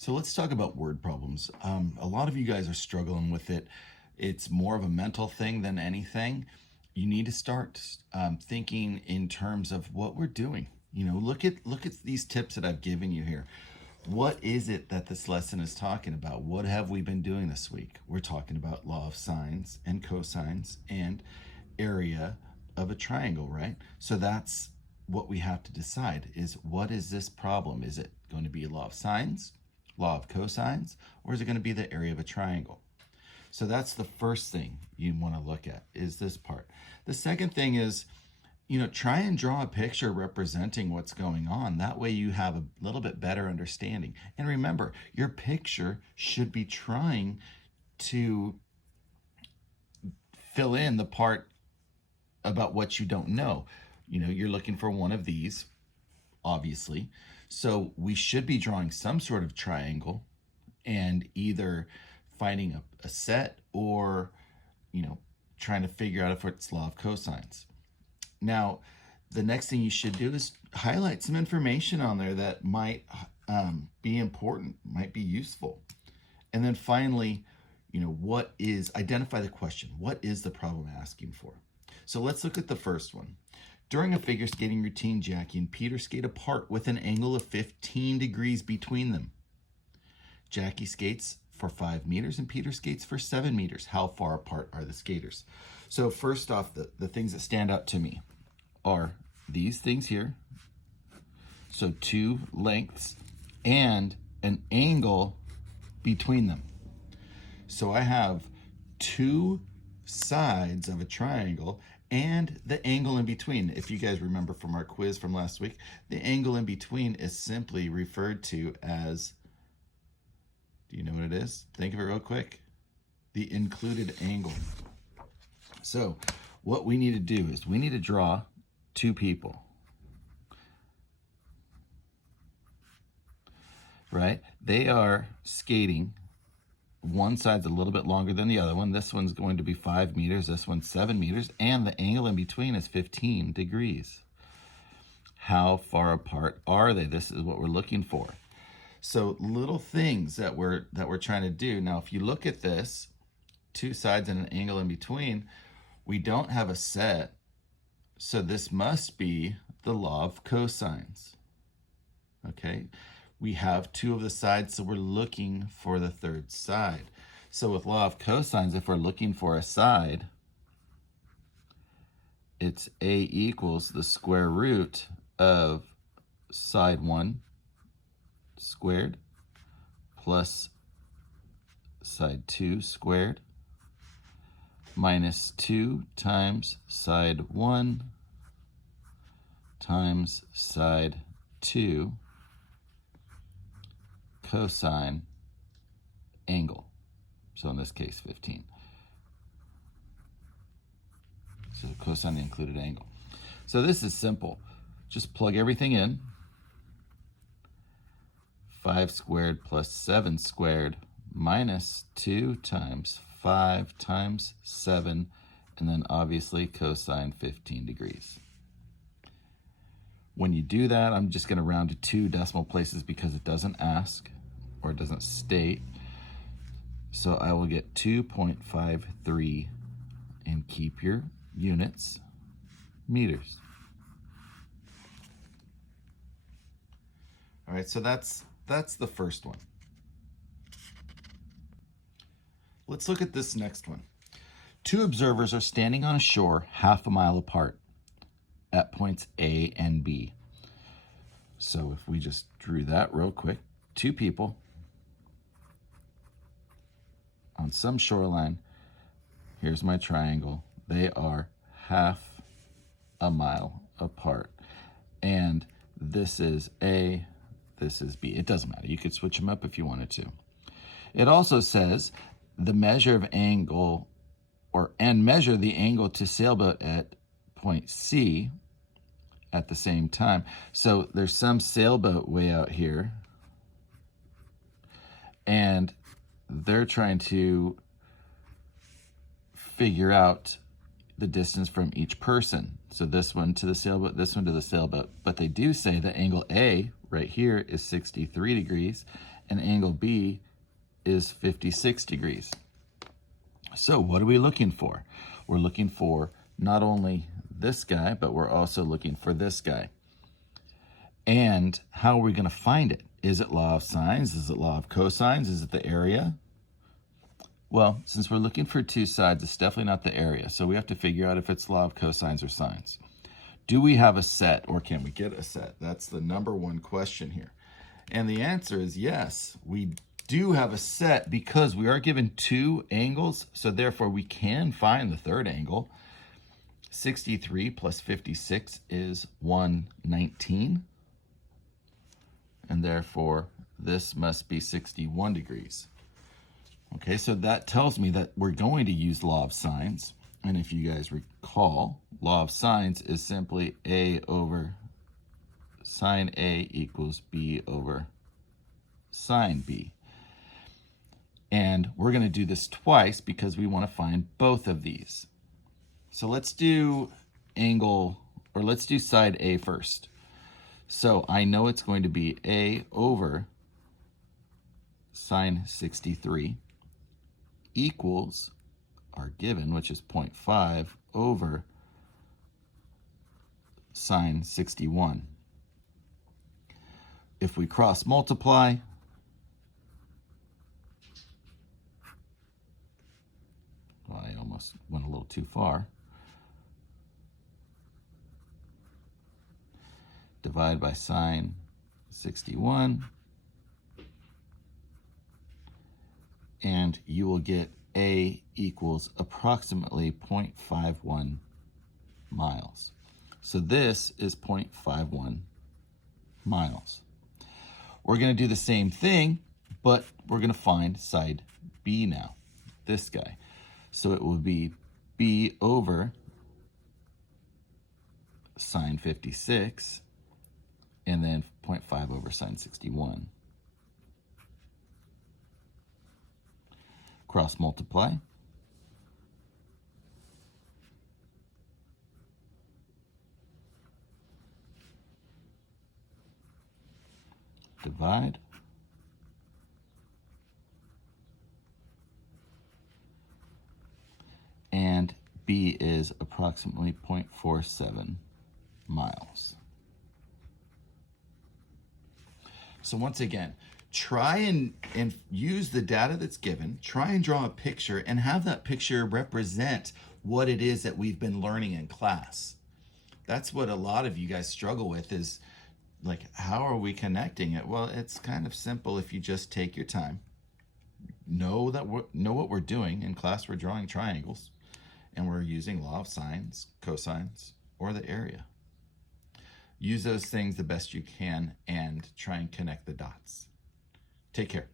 So let's talk about word problems. A lot of you guys are struggling with it. It's more of a mental thing than anything. You need to start thinking in terms of what we're doing. You know, look at these tips that I've given you here. What is it that this lesson is talking about? What have we been doing this week? We're talking about law of sines and cosines and area of a triangle, right? So that's what we have to decide is what is this problem? Is it going to be law of sines, law of cosines, or is it going to be the area of a triangle? So that's the first thing you want to look at is this part. The second thing is, try and draw a picture representing what's going on. That way you have a little bit better understanding. And remember, your picture should be trying to fill in the part about what you don't know. You're looking for one of these, obviously. So we should be drawing some sort of triangle and either finding a set or, trying to figure out if it's law of cosines. Now, the next thing you should do is highlight some information on there that might be important, might be useful. And then finally, identify the question. What is the problem asking for? So let's look at the first one. During a figure skating routine, Jackie and Peter skate apart with an angle of 15 degrees between them. Jackie skates for 5 meters and Peter skates for 7 meters. How far apart are the skaters? So first off, the things that stand out to me are these things here. So 2 lengths and an angle between them. So I have 2 sides of a triangle and the angle in between. If you guys remember from our quiz from last week, the angle in between is simply referred to as, do you know what it is? Think of it real quick. The included angle. So what we need to do is we need to draw 2 people. Right? They are skating. One side's a little bit longer than the other one. This one's going to be 5 meters. This one's 7 meters. And the angle in between is 15 degrees. How far apart are they? This is what we're looking for. So little things that we're trying to do. Now, if you look at this, 2 sides and an angle in between, we don't have a set. So this must be the law of cosines. Okay? We have 2 of the sides, so we're looking for the 3rd side. So with law of cosines, if we're looking for a side, it's A equals the square root of side 1 squared plus side 2 squared minus 2 times side 1 times side 2 cosine angle. So in this case, 15. So cosine the included angle. So this is simple. Just plug everything in. 5 squared plus 7 squared minus 2 times 5 times 7, and then obviously cosine 15 degrees. When you do that, I'm just going to round to 2 decimal places because it doesn't ask or it doesn't state. So I will get 2.53 and keep your units meters. All right, so that's the first one. Let's look at this next one. 2 observers are standing on a shore half a mile apart at points A and B. So if we just drew that real quick, 2 people on some shoreline. Here's my triangle. They are half a mile apart. And this is A, this is B. It doesn't matter. You could switch them up if you wanted to. It also says the measure of angle and measure the angle to sailboat at point C at the same time. So there's some sailboat way out here. And they're trying to figure out the distance from each person. So this one to the sailboat, this one to the sailboat. But they do say that angle A right here is 63 degrees, and angle B is 56 degrees. So what are we looking for? We're looking for not only this guy, but we're also looking for this guy. And how are we going to find it? Is it law of sines? Is it law of cosines? Is it the area? Well, since we're looking for two sides, it's definitely not the area. So we have to figure out if it's law of cosines or sines. Do we have a set, or can we get a set? That's the number one question here. And the answer is yes, we do have a set because we are given two angles. So therefore we can find the third angle. 63 plus 56 is 119. And therefore this must be 61 degrees. Okay, so that tells me that we're going to use law of sines. And if you guys recall, law of sines is simply A over sine A equals B over sine B. And we're going to do this twice because we want to find both of these. So let's do let's do side A first. So I know it's going to be A over sine 63 equals our given, which is 0.5 over sine 61. If we cross multiply, well, I almost went a little too far. Divide by sine 61, and you will get A equals approximately 0.51 miles. So this is 0.51 miles. We're going to do the same thing, but we're going to find side B now, this guy. So it will be B over sine 56, and then 0.5 over sine 61. Cross multiply. Divide. And B is approximately 0.47 miles. So once again, try and use the data that's given, try and draw a picture and have that picture represent what it is that we've been learning in class. That's what a lot of you guys struggle with, is like, how are we connecting it? Well, it's kind of simple if you just take your time. Know what we're doing. In class, we're drawing triangles, and we're using law of sines, cosines, or the area. Use those things the best you can and try and connect the dots. Take care.